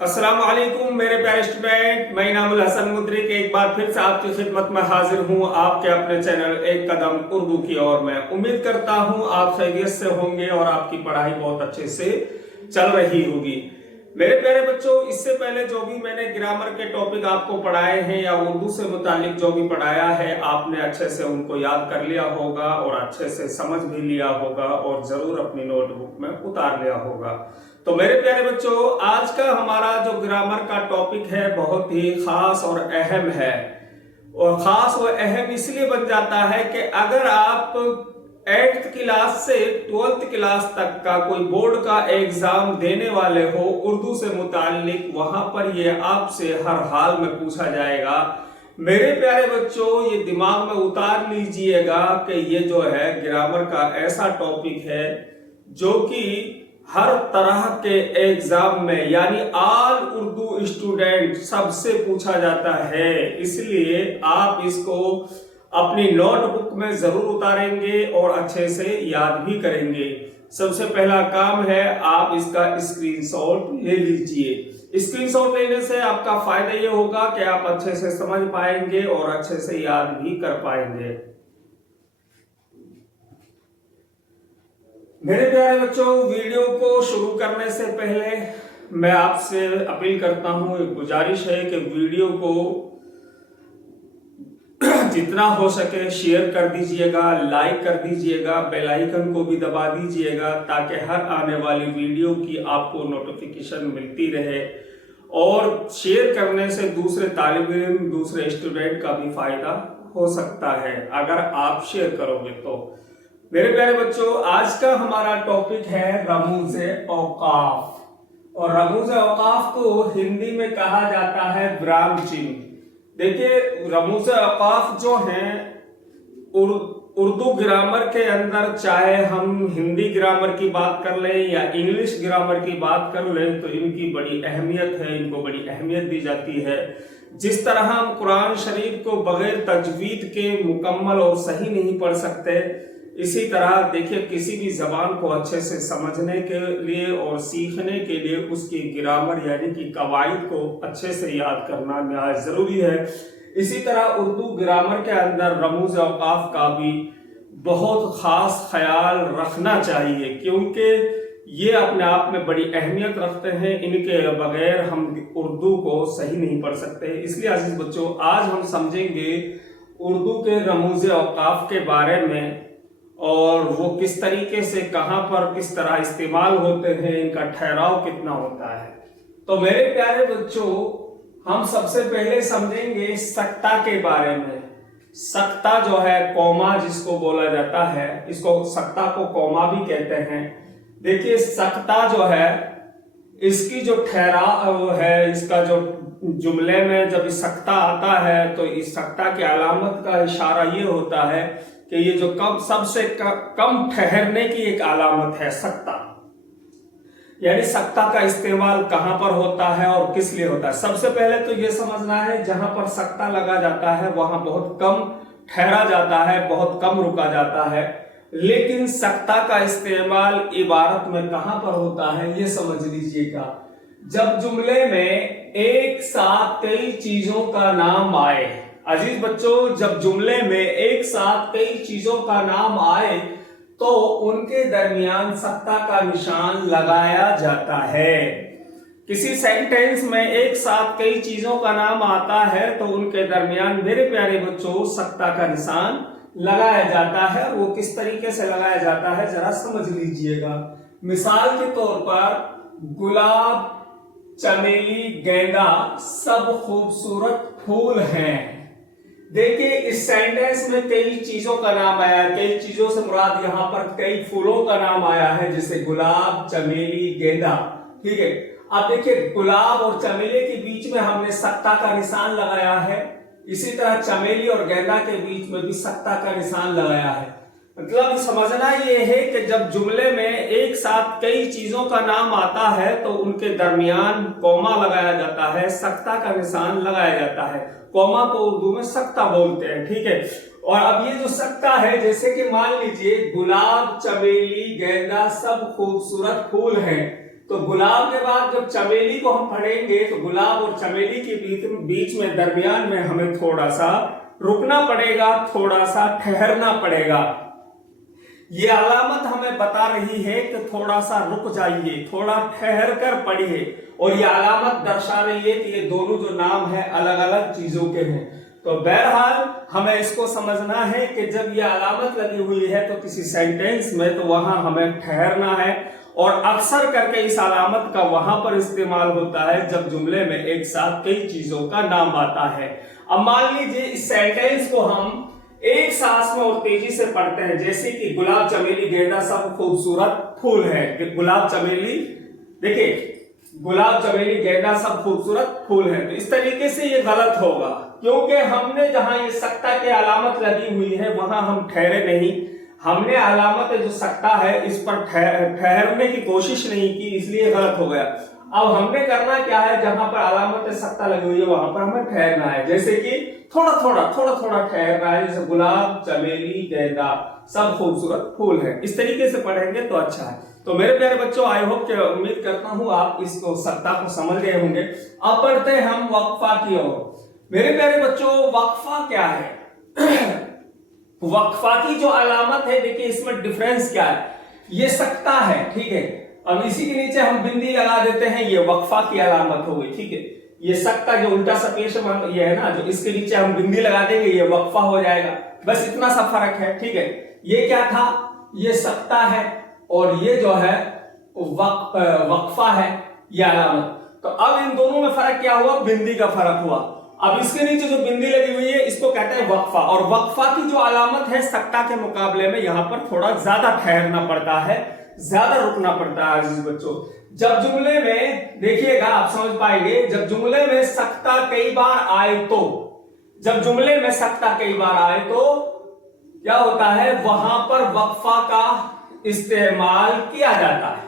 अस्सलाम वालेकुम मेरे प्यारे स्टूडेंट, मैं इनामुल हसन मुद्रिक एक बार फिर से आपकी खिदमत में हाजिर हूं आपके अपने चैनल एक कदम उर्दू की ओर। मैं उम्मीद करता हूं आप खैरियत से होंगे और आपकी पढ़ाई बहुत अच्छे से चल रही होगी। मेरे प्यारे बच्चों, इससे पहले जो भी मैंने ग्रामर के टॉपिक आपको पढ़ाए हैं या उर्दू से मुतालिक जो भी पढ़ाया है, आपने अच्छे से उनको याद कर लिया होगा और अच्छे से समझ भी लिया होगा और जरूर अपनी नोटबुक में उतार लिया होगा। तो मेरे प्यारे बच्चों, आज का हमारा जो ग्रामर का टॉपिक है बहुत ही खास और अहम है। और खास और अहम इसलिए बन जाता है कि अगर आप 8th क्लास से 12th क्लास तक का कोई बोर्ड का एग्जाम देने वाले हो उर्दू से मुतालिक, वहां पर ये आपसे हर हाल में पूछा जाएगा। मेरे प्यारे बच्चों, ये दिमाग में उतार लीजिएगा कि ये जो है ग्रामर का ऐसा टॉपिक है जो कि हर तरह के एग्जाम में यानी ऑल उर्दू स्टूडेंट सबसे पूछा जाता है। इसलिए आप इसको अपनी नोटबुक में जरूर उतारेंगे और अच्छे से याद भी करेंगे। सबसे पहला काम है आप इसका स्क्रीनशॉट ले लीजिए। स्क्रीनशॉट लेने से आपका फायदा ये होगा कि आप अच्छे से समझ पाएंगे और अच्छे से याद भी कर पाएंगे। मेरे प्यारे बच्चों, वीडियो को शुरू करने से पहले मैं आपसे अपील करता हूं, एक गुजारिश है कि वीडियो को जितना हो सके शेयर कर दीजिएगा, लाइक कर दीजिएगा, बेल आइकन को भी दबा दीजिएगा ताकि हर आने वाली वीडियो की आपको नोटिफिकेशन मिलती रहे। और शेयर करने से दूसरे तालिब इल्म, दूसरे स्टूडेंट का भी फायदा हो सकता है अगर आप शेयर करोगे तो। मेरे प्यारे बच्चों, आज का हमारा टॉपिक है रमूज़े औकाफ। और रमूज़े औकाफ को हिंदी में कहा जाता है विराम चिन्ह। देखिए, रमूज़े औकाफ जो हैं उर्दू ग्रामर के अंदर, चाहे हम हिंदी ग्रामर की बात कर लें या इंग्लिश ग्रामर की बात कर लें, तो इनकी बड़ी अहमियत है, इनको बड़ी अहमियत दी जाती है। जिस तरह हम कुरान शरीफ को बगैर तजवीद के मुकम्मल और सही नहीं पढ़ सकते, इसी तरह देखिए किसी भी जबान को अच्छे से समझने के लिए और सीखने के लिए उसकी ग्रामर यानी कि कवायद को अच्छे से याद करना निहायत जरूरी है। इसी तरह उर्दू ग्रामर के अंदर रमूज़ औकाफ का भी बहुत खास ख्याल रखना चाहिए, क्योंकि ये अपने आप में बड़ी अहमियत रखते हैं। इनके बगैर हम उर्दू को सही नहीं पढ़ सकते। इसलिए अजीज बच्चों, आज हम समझेंगे उर्दू के रमूज़ औकाफ के बारे में और वो किस तरीके से, कहां पर, किस तरह इस्तेमाल होते हैं, इनका ठहराव कितना होता है। तो मेरे प्यारे बच्चों, हम सबसे पहले समझेंगे सक्ता के बारे में। सक्ता जो है, कौमा जिसको बोला जाता है, इसको सक्ता को कौमा भी कहते हैं। देखिए, सक्ता जो है, इसकी जो ठहराव है, इसका जो जुमले में जब सक्ता आता है तो इस सक्ता की अलामत का इशारा ये होता है कि ये जो सबसे कम ठहरने की एक अलामत है सक्ता। यानी सक्ता का इस्तेमाल कहां पर होता है और किस लिए होता है। सबसे पहले तो ये समझना है, जहां पर सक्ता लगा जाता है वहां बहुत कम ठहरा जाता है, बहुत कम रुका जाता है। लेकिन सक्ता का इस्तेमाल इबारत में कहां पर होता है, ये समझ लीजिएगा। जब जुमले में एक साथ कई चीजों का नाम आए। अजीज बच्चों, जब जुमले में एक साथ कई चीजों का नाम आए तो उनके दरमियान सक्ता का निशान लगाया जाता है। किसी सेंटेंस में एक साथ कई चीजों का नाम आता है तो उनके दरमियान मेरे प्यारे बच्चों सक्ता का निशान लगाया जाता है। वो किस तरीके से लगाया जाता है जरा समझ लीजिएगा। मिसाल के तौर पर, गुलाब, चमेली, गेंदा सब खूबसूरत फूल हैं। देखिए, इस सेंटेंस में कई चीजों का नाम आया। कई चीजों से मुराद यहाँ पर कई फूलों का नाम आया है, जैसे गुलाब, चमेली, गेंदा। ठीक है, अब देखिए, गुलाब और चमेली के बीच में हमने सक्ता का निशान लगाया है। इसी तरह चमेली और गेंदा के बीच में भी सक्ता का निशान लगाया है। मतलब समझना ये है कि जब जुमले में एक साथ कई चीजों का नाम आता है तो उनके दरमियान कौमा लगाया जाता है, सक्ता का निशान लगाया जाता है। कौमा को उर्दू में सक्ता बोलते हैं। ठीक है, और अब ये जो सक्ता है, जैसे कि मान लीजिए गुलाब, चमेली, गेंदा सब खूबसूरत फूल हैं। तो गुलाब के बाद जब चमेली को हम पढ़ेंगे तो गुलाब और चमेली के बीच में दरमियान में हमें थोड़ा सा रुकना पड़ेगा, थोड़ा सा ठहरना पड़ेगा। ये अलामत हमें बता रही है कि थोड़ा सा रुक जाइए, थोड़ा ठहर कर पढ़िए। और ये अलामत दर्शा रही है कि ये दोनों जो नाम है अलग अलग चीजों के हैं। तो बहरहाल हमें इसको समझना है कि जब ये अलामत लगी हुई है तो किसी सेंटेंस में, तो वहां हमें ठहरना है। और अक्सर करके इस अलामत का वहां पर इस्तेमाल होता है जब जुमले में एक साथ कई चीजों का नाम आता है। अब मान लीजिए इस सेंटेंस को हम एक सांस में और तेजी से पढ़ते हैं, जैसे कि गुलाब चमेली गेंदा सब खूबसूरत फूल है। गुलाब चमेली, देखिए गुलाब चमेली गेंदा सब खूबसूरत फूल है। तो इस तरीके से ये गलत होगा, क्योंकि हमने जहां ये सक्ता की अलामत लगी हुई है वहां हम ठहरे नहीं। हमने अलामत जो सक्ता है इस पर ठहरने की कोशिश नहीं की, इसलिए गलत हो गया। अब हमने करना क्या है, जहां पर अलामत सक्ता लगी हुई है वहां पर हमें ठहरना है। जैसे कि थोड़ा थोड़ा ठहरना है, जैसे गुलाब चमेली गेंदा सब खूबसूरत फूल है। इस तरीके से पढ़ेंगे तो अच्छा है। तो मेरे प्यारे बच्चों, आई होप कि उम्मीद करता हूं आप इसको सक्ता को समझ गए होंगे। अब बढ़ते हैं हम वक्फा की ओर। मेरे प्यारे बच्चों, वक्फा क्या है? वक्फा की जो अलामत है, देखिए इसमें डिफरेंस क्या है। ये सक्ता है, ठीक है। अब इसी के नीचे हम बिंदी लगा देते हैं, ये वक्फा की अलामत हो गई, ठीक है। ये सक्ता जो उल्टा सा पेश ये है ना, जो इसके नीचे हम बिंदी लगा देंगे ये वक्फा हो जाएगा। बस इतना सा फर्क है, ठीक है। ये क्या था, ये सक्ता है और ये जो है वक्फा है, ये अलामत। तो अब इन दोनों में फर्क क्या हुआ, बिंदी का फर्क हुआ। अब इसके नीचे जो बिंदी लगी हुई है इसको कहते हैं वक्फा। और वक्फा की जो अलामत है सक्ता के मुकाबले में यहां पर थोड़ा ज्यादा ठहरना पड़ता है, ज्यादा रुकना पड़ता है। अजीज बच्चों, जब जुमले में देखिएगा आप समझ पाएंगे, जब जुमले में सक्ता कई बार आए तो, जब जुमले में सक्ता कई बार आए तो क्या होता है, वहां पर वक्फा का इस्तेमाल किया जाता है।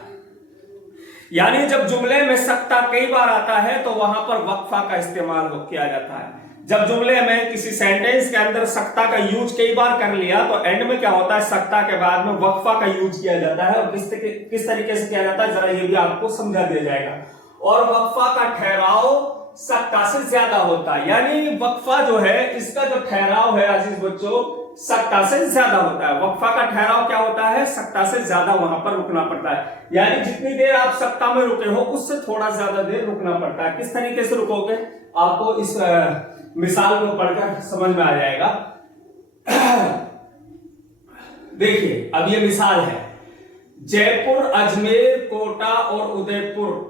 यानी जब जुमले में सक्ता कई बार आता है तो वहां पर वक्फा का इस्तेमाल किया जाता है। जब जुमले में किसी सेंटेंस के अंदर सक्ता का यूज कई बार कर लिया तो एंड में क्या होता है, सक्ता के बाद में वक्फा का यूज किया जाता है। और किस तरीके से किया जाता है जरा ये भी आपको समझा दिया जाएगा। और वक्फा का ठहराव सक्ता से ज्यादा होता है, यानी वक्फा जो है इसका जो ठहराव है अजीज बच्चों सक्ता से ज्यादा होता है। वक्फा का ठहराव क्या होता है, सक्ता से ज्यादा वहां पर रुकना पड़ता है। यानी जितनी देर आप सक्ता में रुके हो उससे थोड़ा ज्यादा देर रुकना पड़ता है। किस तरीके से रुकोगे आपको इस मिसाल को पढ़कर समझ में आ जाएगा। देखिए अब ये मिसाल है, जयपुर, अजमेर, कोटा और उदयपुर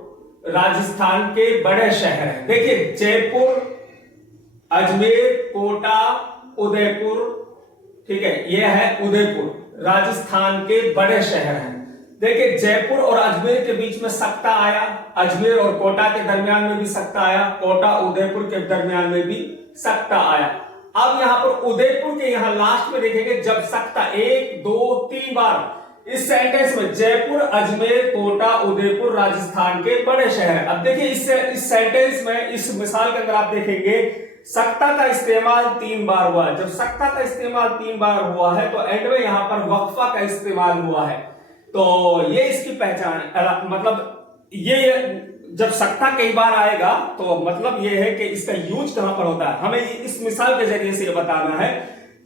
राजस्थान के बड़े शहर हैं। देखिए जयपुर, अजमेर, कोटा, उदयपुर, ठीक है, ये है उदयपुर राजस्थान के बड़े शहर हैं। देखिए जयपुर और अजमेर के बीच में सक्ता आया, अजमेर और कोटा के दरमियान में भी सक्ता आया, कोटा उदयपुर के दरमियान में भी सक्ता आया। अब यहां पर उदयपुर के यहां लास्ट में देखेंगे जब सक्ता 1, 2, 3 बार इस सेंटेंस में जयपुर, अजमेर, कोटा, उदयपुर राजस्थान के बड़े शहर। अब देखिए इस सेंटेंस में, इस मिसाल के अंदर आप देखेंगे सक्ता का इस्तेमाल 3 बार हुआ है। जब सक्ता का इस्तेमाल 3 बार हुआ है तो एंड में यहां पर वक्फा का इस्तेमाल हुआ है। तो ये इसकी पहचान, मतलब ये जब सक्ता कई बार आएगा तो मतलब ये है कि इसका यूज कहां पर होता है। हमें इस मिसाल के जरिए से ये बताना है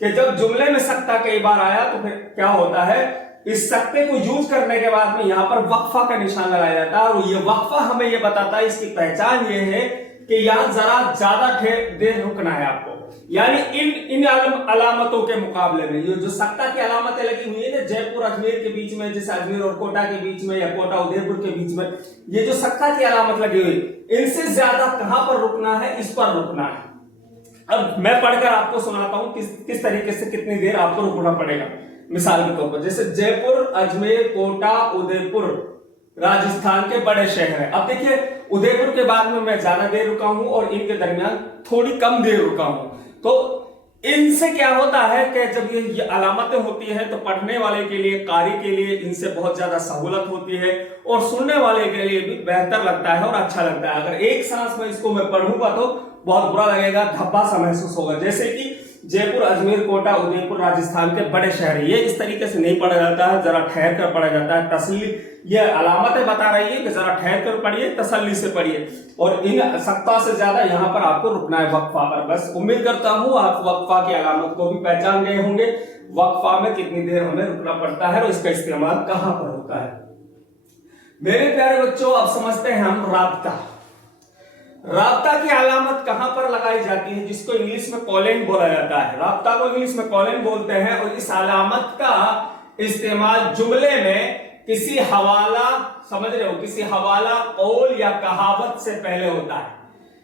कि जब जुमले में सक्ता कई बार आया तो फिर क्या होता है, इस सक्ते को यूज करने के बाद में यहां पर वक्फा का निशान लगाया जाता है। और ये वक्फा हमें ये बताता है, इसकी पहचान ये है कि यहां जरा ज्यादा देर रुकना है आपको। यानी इन अलामतों के मुकाबले में ये जो सक्ता की अलामतें लगी हुई है ना जयपुर अजमेर के बीच में, जैसे अजमेर और कोटा के बीच में या कोटा उदयपुर के बीच में, ये जो सक्ता की अलामत लगी हुई इनसे ज्यादा कहां पर रुकना है, इस पर रुकना है। अब मैं पढ़कर आपको सुनाता हूं किस तरीके से कितनी देर आपको रुकना पड़ेगा। मिसाल के तौर पर जैसे जयपुर, अजमेर, कोटा, उदयपुर राजस्थान के बड़े शहर हैं। अब देखिए उदयपुर के बाद में मैं ज्यादा देर रुका हूं और इनके दरमियान थोड़ी कम देर रुका हूं। तो इनसे क्या होता है कि जब ये अलामतें होती हैं तो पढ़ने वाले के लिए, कारी के लिए इनसे बहुत ज्यादा सहूलत होती है और सुनने वाले के लिए भी बेहतर लगता है और अच्छा लगता है। अगर एक सांस में इसको मैं पढ़ूंगा तो बहुत बुरा लगेगा, धब्बा सा महसूस होगा। जैसे कि जयपुर, अजमेर, कोटा, उदयपुर राजस्थान के बड़े शहर। ये इस तरीके से नहीं पढ़ा जाता है, जरा ठहर कर पढ़ा जाता है। तसल्ली, ये अलामतें बता रही है कि जरा ठहर कर पढ़िए, तसल्ली से पढ़िए, और इन 70 से ज्यादा यहाँ पर आपको रुकना है वक्फा पर। बस उम्मीद करता हूँ आप वक्फा की अलामत को भी पहचान गए होंगे, वक्फा में कितनी देर हमें रुकना पड़ता है और इसका इस्तेमाल कहां पर होता है। मेरे प्यारे बच्चों, अब समझते हैं हम राब्ता। राब्ता की अलामत कहां पर लगाई जाती है, जिसको इंग्लिश में कॉलन बोला जाता है। राब्ता को इंग्लिश में कॉलन बोलते हैं, और इस अलामत का इस्तेमाल जुमले में किसी हवाला, समझ रहे हो, किसी हवाला, कौल या कहावत से पहले होता है।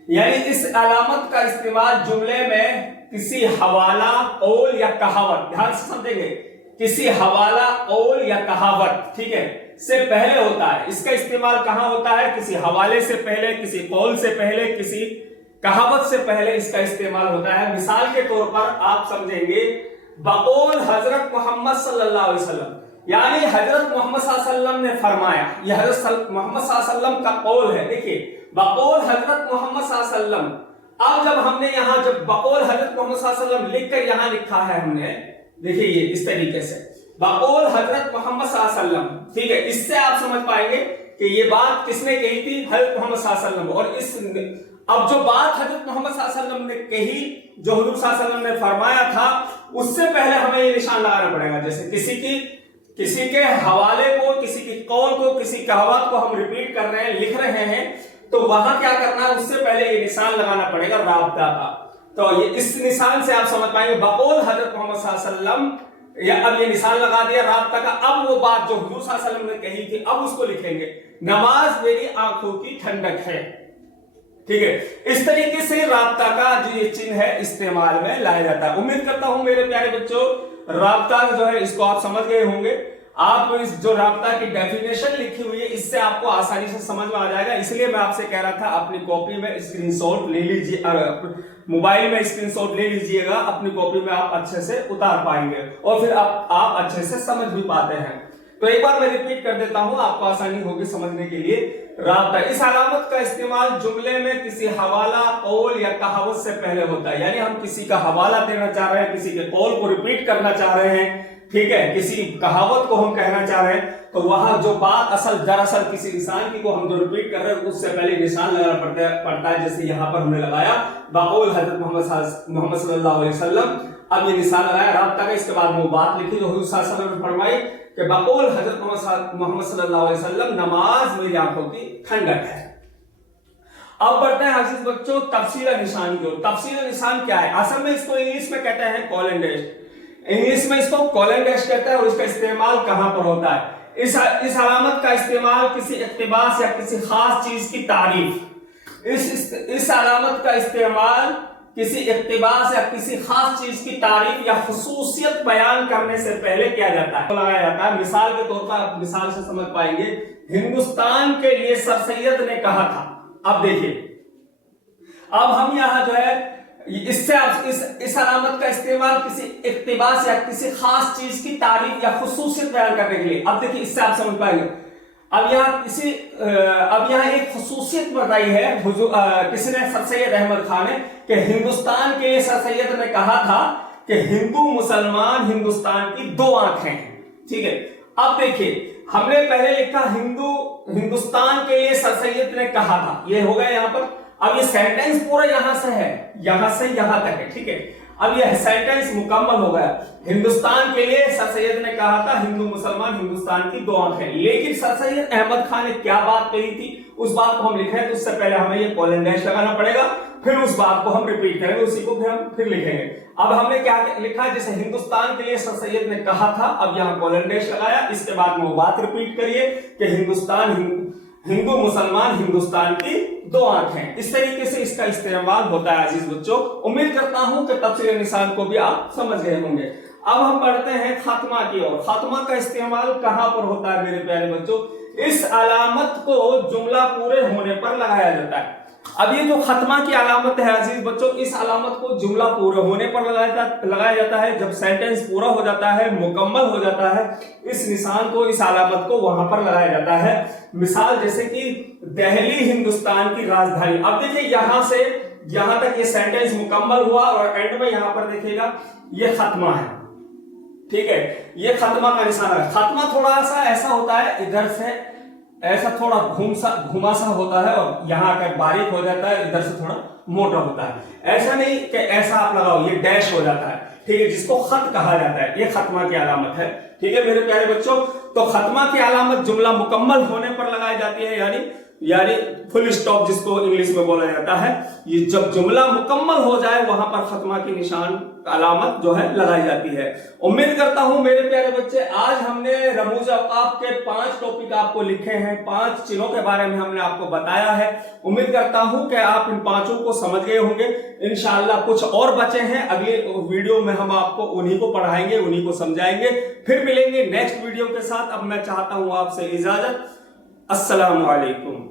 यानी इस अलामत का इस्तेमाल जुमले में किसी हवाला, कौल या कहावत, ध्यान से समझेंगे, किसी हवाला, कौल या कहावत, ठीक है, से पहले होता है। इसका इस्तेमाल कहां होता है? किसी हवाले से पहले, किसी कौल से पहले, किसी कहावत से पहले इसका इस्तेमाल होता है। मिसाल के तौर पर आप समझेंगे, बकौल हजरत मोहम्मद सल्लल्लाहु अलैहि वसल्लम, यानी हजरत मोहम्मद सल्लल्लाहु अलैहि वसल्लम ने फरमाया। यह हजरत मोहम्मद सल्लल्लाहु अलैहि वसल्लम का कौल है। देखिए, बकौल हजरत मोहम्मद सल्लल्लाहु अलैहि वसल्लम। अब जब हमने यहां, जब बकौल हजरत मोहम्मद सल्लल्लाहु अलैहि वसल्लम लिखकर यहां लिखा है हमने, देखिए ये इस तरीके से बकौल हजरत मोहम्मद सल्लल्लाहु अलैहि वसल्लम, ठीक है, इससे आप समझ पाएंगे कि ये बात किसने कही थी? हजरत मोहम्मद सल्लल्लाहु अलैहि वसल्लम। और इस, अब जो बात हजरत मोहम्मद सल्लल्लाहु अलैहि वसल्लम ने कही, जो हुजूर सल्लल्लाहु अलैहि वसल्लम ने फरमाया था, उससे पहले हमें ये निशान लगाना पड़ेगा। जैसे किसी के हवाले को, किसी की कौल को, किसी कहावत को हम रिपीट कर रहे हैं, लिख रहे हैं, तो वहां क्या करना है? उससे पहले ये निशान लगाना पड़ेगा राब्ता का। तो ये इस निशान से आप समझ पाएंगे, बकौल हजरत मोहम्मद सल्लल्लाहु अलैहि वसल्लम, या अब ये निशान लगा दिया राब्ता का। अब वो बात जो हुजूर सल्लल्लाहु अलैहि वसल्लम ने कही थी, अब उसको लिखेंगे, नमाज मेरी आंखों की ठंडक है, ठीक है। इस तरीके से राब्ता का जो ये चिन्ह है इस्तेमाल में लाया जाता है। उम्मीद करता हूं मेरे प्यारे बच्चों, राब्ता जो है इसको आप समझ गए होंगे। आप इस जो राब्ता की डेफिनेशन लिखी हुई है, इससे आपको आसानी से समझ में आ जाएगा। इसलिए मैं आपसे कह रहा था, अपनी कॉपी में स्क्रीनशॉट ले लीजिए, मोबाइल में स्क्रीनशॉट ले लीजिएगा, अपनी कॉपी में आप अच्छे से उतार पाएंगे और फिर आप अच्छे से समझ भी पाते हैं। तो एक बार मैं रिपीट कर देता हूं, आपको आसानी होगी समझने के लिए। राब्ता, इस अलामत का इस्तेमाल जुमले में किसी हवाला, कौल या कहावत से पहले होता है। यानी हम किसी का हवाला देना चाह रहे हैं, किसी के कौल को रिपीट करना चाह रहे हैं, ठीक है, किसी कहावत को हम कहना चाह रहे हैं, तो वहां जो बात दरअसल किसी इंसान की को हम जो रिपीट कर रहे हैं, उससे पहले निशान लगाना पड़ता है। जैसे यहां पर हमने लगाया बकौल हजरत मोहम्मद सल्लल्लाहु अलैहि वसल्लम। अब ये निशान लगाया राब्ता का, इसके बाद वो बात लिखी जो हुजूर सल्लल्लाहु अलैहि वसल्लम ने फरमाई कि बकौल हजरत मोहम्मद सल्लल्लाहु अलैहि वसल्लम, नमाज मेरी आंखों की ठंडक है। अब बढ़ते हैं अजीज बच्चों तफसील निशान की ओर। तफसील निशान क्या है? असल में इसको इंग्लिश में कहते हैं कॉलन डैश, इंग्लिश में इसको कॉलन डैश कहते हैं। और इसका इस्तेमाल कहां पर होता है? इस अलामत का इस्तेमाल किसी इक्तिबास या किसी खास चीज की तारीफ, इस अलामत का इस्तेमाल किसी इक्तिबास या किसी खास चीज की तारीफ या खुसूसियत बयान करने से पहले किया जाता है, लगाया जाता है। मिसाल के तौर पर, मिसाल से समझ पाएंगे, हिंदुस्तान के लिए सर सैयद ने कहा था। अब देखिए, अब हम यहां जो है इससे इस अलामत का इस्तेमाल किसी इक्तिबास या किसी खास चीज की तारीफ या खुसूसियत बयान करने के लिए। अब देखिए, इससे आप समझ पाएंगे। अब यहाँ एक खुसूसियत बताई है किसी ने, सर सैयद अहमद खान ने, कि हिंदुस्तान के लिए सर सैयद ने कहा था कि हिंदू मुसलमान हिंदुस्तान की दो आंखें हैं, ठीक है। अब देखिए, हमने पहले लिखा हिंदुस्तान के लिए सर सैयद ने कहा था, ये हो गया यहां पर। अब ये सेंटेंस पूरा यहां से है, यहां से यहां तक है, ठीक है। अब यह सेंटेंस मुकम्मल हो गया। हिंदुस्तान के लिए सर सैयद ने कहा था हिंदू मुसलमान हिंदुस्तान की दो आंखें। लेकिन सर सैयद अहमद खान ने क्या बात कही थी, उस बात को हम लिखें तो उससे पहले हमें ये कॉलन डैश लगाना पड़ेगा, फिर उस बात को हम रिपीट करेंगे, उसी को फिर लिखेंगे। अब हमने क्या लिखा, जैसे हिंदुस्तान के लिए सर सैयद ने कहा था, अब यहाँ कॉलन डैश लगाया, इसके बाद में वो बात रिपीट करिए कि हिंदू मुसलमान हिंदुस्तान की दो आंखें। इस तरीके से इसका इस्तेमाल होता है अजीज बच्चों। उम्मीद करता हूं कि तफसील निशान को भी आप समझ गए होंगे। अब हम बढ़ते हैं खात्मा की ओर। खात्मा का इस्तेमाल कहां पर होता है मेरे प्यारे बच्चों? इस अलामत को जुमला पूरे होने पर लगाया जाता है। अब ये जो खत्मा की अलामत है अजीज बच्चों, इस अलामत को जुमला पूरे होने पर लगाया जाता है। जब सेंटेंस पूरा हो जाता है, मुकम्मल हो जाता है, इस निशान को, इस अलामत को वहां पर लगाया जाता है। मिसाल जैसे कि दिल्ली हिंदुस्तान की राजधानी। अब देखिए, यहां से यहां तक ये सेंटेंस मुकम्मल हुआ और एंड में यहां पर देखिएगा ये खत्मा है, ठीक है, ये खत्मा का निशान है। खत्मा थोड़ा सा ऐसा होता है, इधर से ऐसा थोड़ा घुमा सा होता है और यहाँ आकर बारीक हो जाता है, इधर से थोड़ा मोटा होता है। ऐसा नहीं कि ऐसा आप लगाओ, ये डैश हो जाता है, ठीक है, जिसको खत कहा जाता है, ये खत्मा की अलामत है। ठीक है मेरे प्यारे बच्चों, तो खत्मा की अलामत जुमला मुकम्मल होने पर लगाई जाती है, यानी फुल स्टॉप जिसको इंग्लिश में बोला जाता है। ये जब जुमला मुकम्मल हो जाए वहां पर खत्मा की निशान अलामत जो है लगाई जाती है। उम्मीद करता हूं मेरे प्यारे बच्चे, आज हमने रमूज औकाफ के 5 टॉपिक आपको लिखे हैं, 5 चिन्हों के बारे में हमने आपको बताया है। उम्मीद करता हूं कि आप इन 5 को समझ गए होंगे। इंशाअल्लाह कुछ और बचे हैं, अगले वीडियो में हम आपको उन्हीं को पढ़ाएंगे, उन्हीं को समझाएंगे। फिर मिलेंगे नेक्स्ट वीडियो के साथ। अब मैं चाहता हूं आपसे इजाजत। अस्सलामु अलैकुम।